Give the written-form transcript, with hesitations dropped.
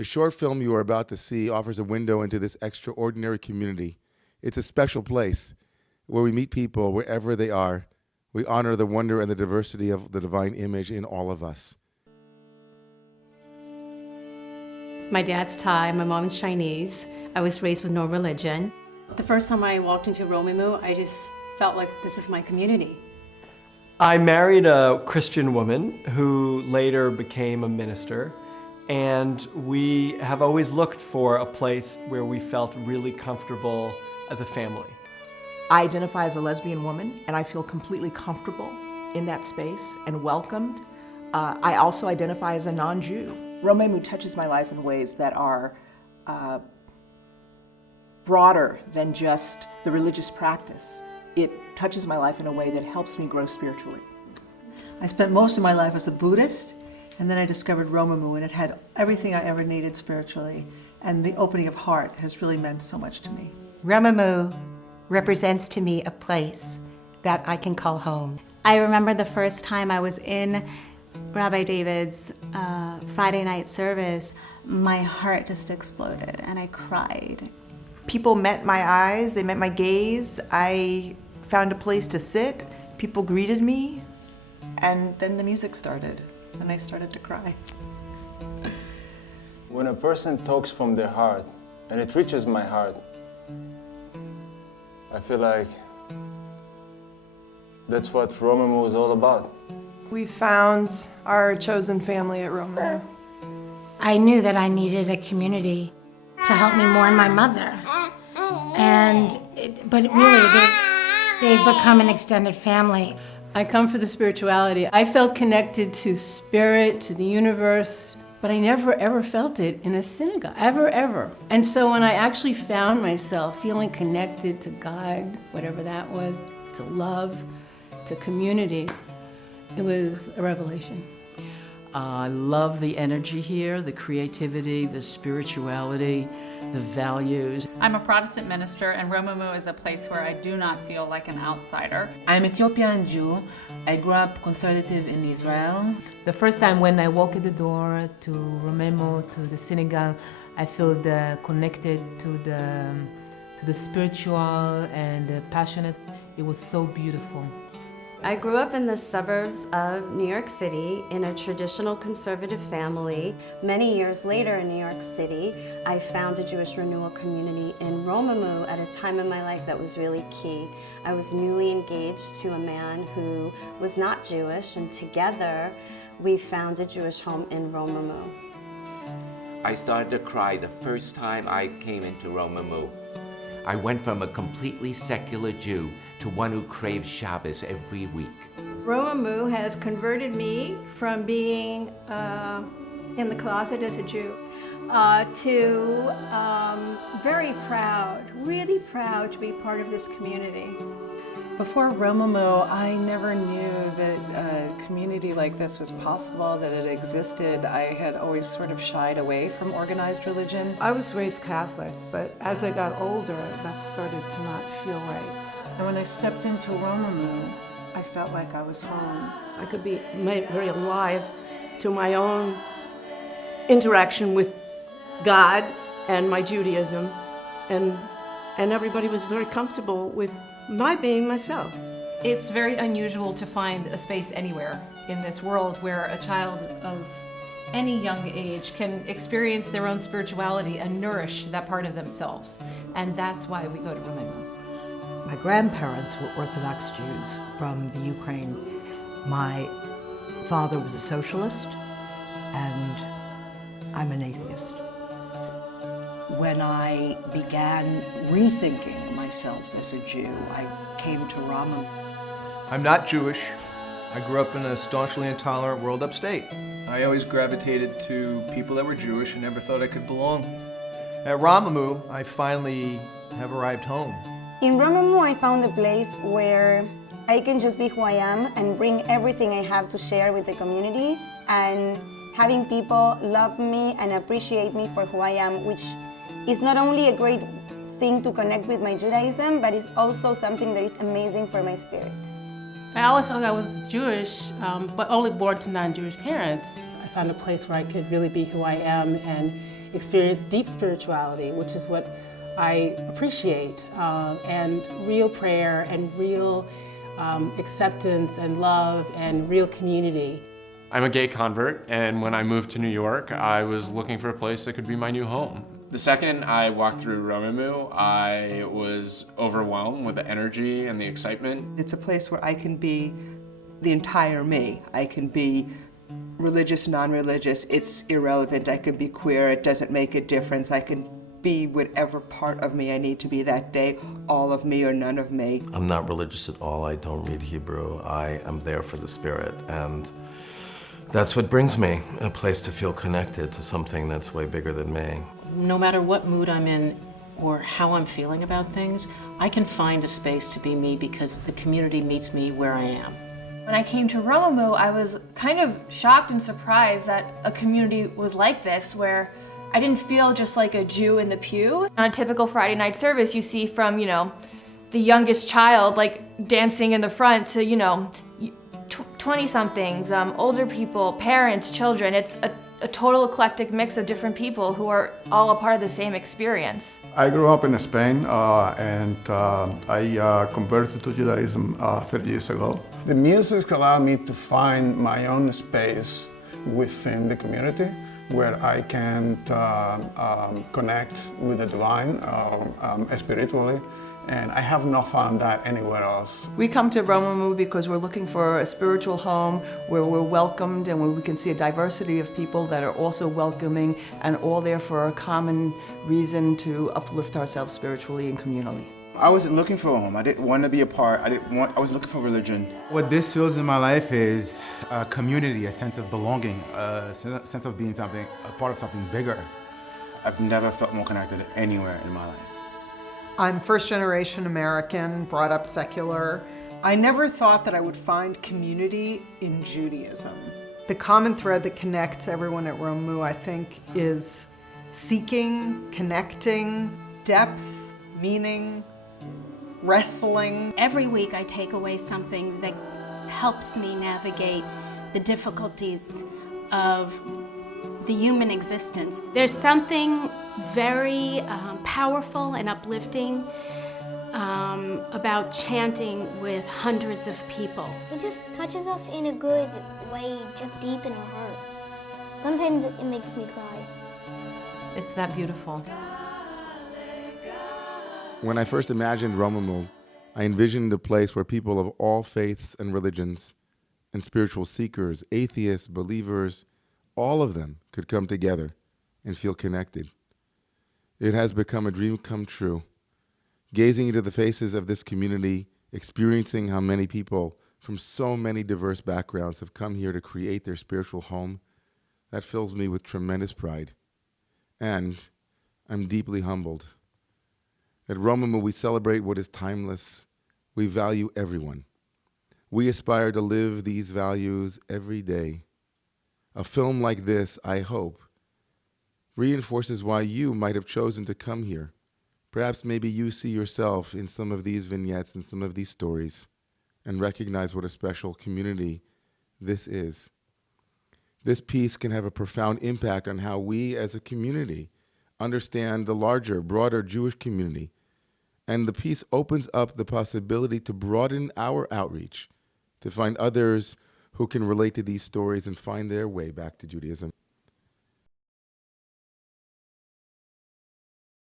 The short film you are about to see offers a window into this extraordinary community. It's a special place where we meet people wherever they are. We honor the wonder and the diversity of the divine image in all of us. My dad's Thai, my mom's Chinese. I was raised with no religion. The first time I walked into Romemu, I just felt like this is my community. I married a Christian woman who later became a minister, and we have always looked for a place where we felt really comfortable as a family. I identify as a lesbian woman, and I feel completely comfortable in that space and welcomed. I also identify as a non-Jew. Romemu touches my life in ways that are broader than just the religious practice. It touches my life in a way that helps me grow spiritually. I spent most of my life as a Buddhist, and then I discovered Romemu, and it had everything I ever needed spiritually, and the opening of heart has really meant so much to me. Romemu represents to me a place that I can call home. I remember the first time I was in Rabbi David's Friday night service, my heart just exploded and I cried. People met my eyes, they met my gaze. I found a place to sit. People greeted me. And then the music started, and I started to cry. When a person talks from their heart, and it reaches my heart, I feel like that's what Romemu is all about. We found our chosen family at Romemu. I knew that I needed a community to help me mourn my mother. But really, they've become an extended family. I come for the spirituality. I felt connected to spirit, to the universe, but I never ever felt it in a synagogue, ever. And so when I actually found myself feeling connected to God, whatever that was, to love, to community, it was a revelation. I love the energy here, the creativity, the spirituality, the values. I'm a Protestant minister, and Romemu is a place where I do not feel like an outsider. I'm Ethiopian Jew. I grew up conservative in Israel. The first time when I walk in the door to Romemu, to the synagogue, I feel connected to the spiritual and the passionate. It was so beautiful. I grew up in the suburbs of New York City in a traditional conservative family. Many years later in New York City, I found a Jewish renewal community in Romemu at a time in my life that was really key. I was newly engaged to a man who was not Jewish, and together we found a Jewish home in Romemu. I started to cry the first time I came into Romemu. I went from a completely secular Jew to one who craves Shabbos every week. Romemu has converted me from being in the closet as a Jew to very proud, really proud to be part of this community. Before Romemu, I never knew that a community like this was possible, that it existed. I had always sort of shied away from organized religion. I was raised Catholic, but as I got older, that started to not feel right. And when I stepped into Romemu, I felt like I was home. I could be made very alive to my own interaction with God and my Judaism, and everybody was very comfortable with my being myself. It's very unusual to find a space anywhere in this world where a child of any young age can experience their own spirituality and nourish that part of themselves. And that's why we go to Romemu. My grandparents were Orthodox Jews from the Ukraine. My father was a socialist, and I'm an atheist. When I began rethinking myself as a Jew, I came to Romemu. I'm not Jewish. I grew up in a staunchly intolerant world upstate. I always gravitated to people that were Jewish and never thought I could belong. At Romemu, I finally have arrived home. In Romemu, I found a place where I can just be who I am and bring everything I have to share with the community, and having people love me and appreciate me for who I am, which is not only a great thing to connect with my Judaism, but it's also something that is amazing for my spirit. I always felt like I was Jewish, but only born to non-Jewish parents. I found a place where I could really be who I am and experience deep spirituality, which is what I appreciate, and real prayer and real acceptance and love and real community. I'm a gay convert, and when I moved to New York, I was looking for a place that could be my new home. The second I walked through Romemu, I was overwhelmed with the energy and the excitement. It's a place where I can be the entire me. I can be religious, non-religious, it's irrelevant. I can be queer, it doesn't make a difference. I can be whatever part of me I need to be that day, all of me or none of me. I'm not religious at all. I don't read Hebrew. I am there for the spirit, and that's what brings me, a place to feel connected to something that's way bigger than me. No matter what mood I'm in or how I'm feeling about things, I can find a space to be me because the community meets me where I am. When I came to Romemu, I was kind of shocked and surprised that a community was like this, where I didn't feel just like a Jew in the pew. On a typical Friday night service, you see from, the youngest child like dancing in the front to, 20-somethings, older people, parents, children. It's a total eclectic mix of different people who are all a part of the same experience. I grew up in Spain and I converted to Judaism 30 years ago. The music allowed me to find my own space within the community where I can connect with the divine spiritually, and I have not found that anywhere else. We come to Romemu because we're looking for a spiritual home where we're welcomed and where we can see a diversity of people that are also welcoming and all there for a common reason to uplift ourselves spiritually and communally. I wasn't looking for a home. I didn't want to be a part. I was looking for religion. What this feels in my life is a community, a sense of belonging, a sense of being something, a part of something bigger. I've never felt more connected anywhere in my life. I'm first-generation American, brought up secular. I never thought that I would find community in Judaism. The common thread that connects everyone at Romemu, I think, is seeking, connecting, depth, meaning, wrestling. Every week I take away something that helps me navigate the difficulties of the human existence. There's something very powerful and uplifting about chanting with hundreds of people. It just touches us in a good way, just deep in our heart. Sometimes it makes me cry. It's that beautiful. When I first imagined Romemu, I envisioned a place where people of all faiths and religions and spiritual seekers, atheists, believers, all of them could come together and feel connected. It has become a dream come true. Gazing into the faces of this community, experiencing how many people from so many diverse backgrounds have come here to create their spiritual home, that fills me with tremendous pride. And I'm deeply humbled. At Romemu, we celebrate what is timeless. We value everyone. We aspire to live these values every day. A film like this, I hope, reinforces why you might have chosen to come here. Perhaps maybe you see yourself in some of these vignettes and some of these stories and recognize what a special community this is. This piece can have a profound impact on how we as a community understand the larger, broader Jewish community. And the piece opens up the possibility to broaden our outreach, to find others who can relate to these stories and find their way back to Judaism.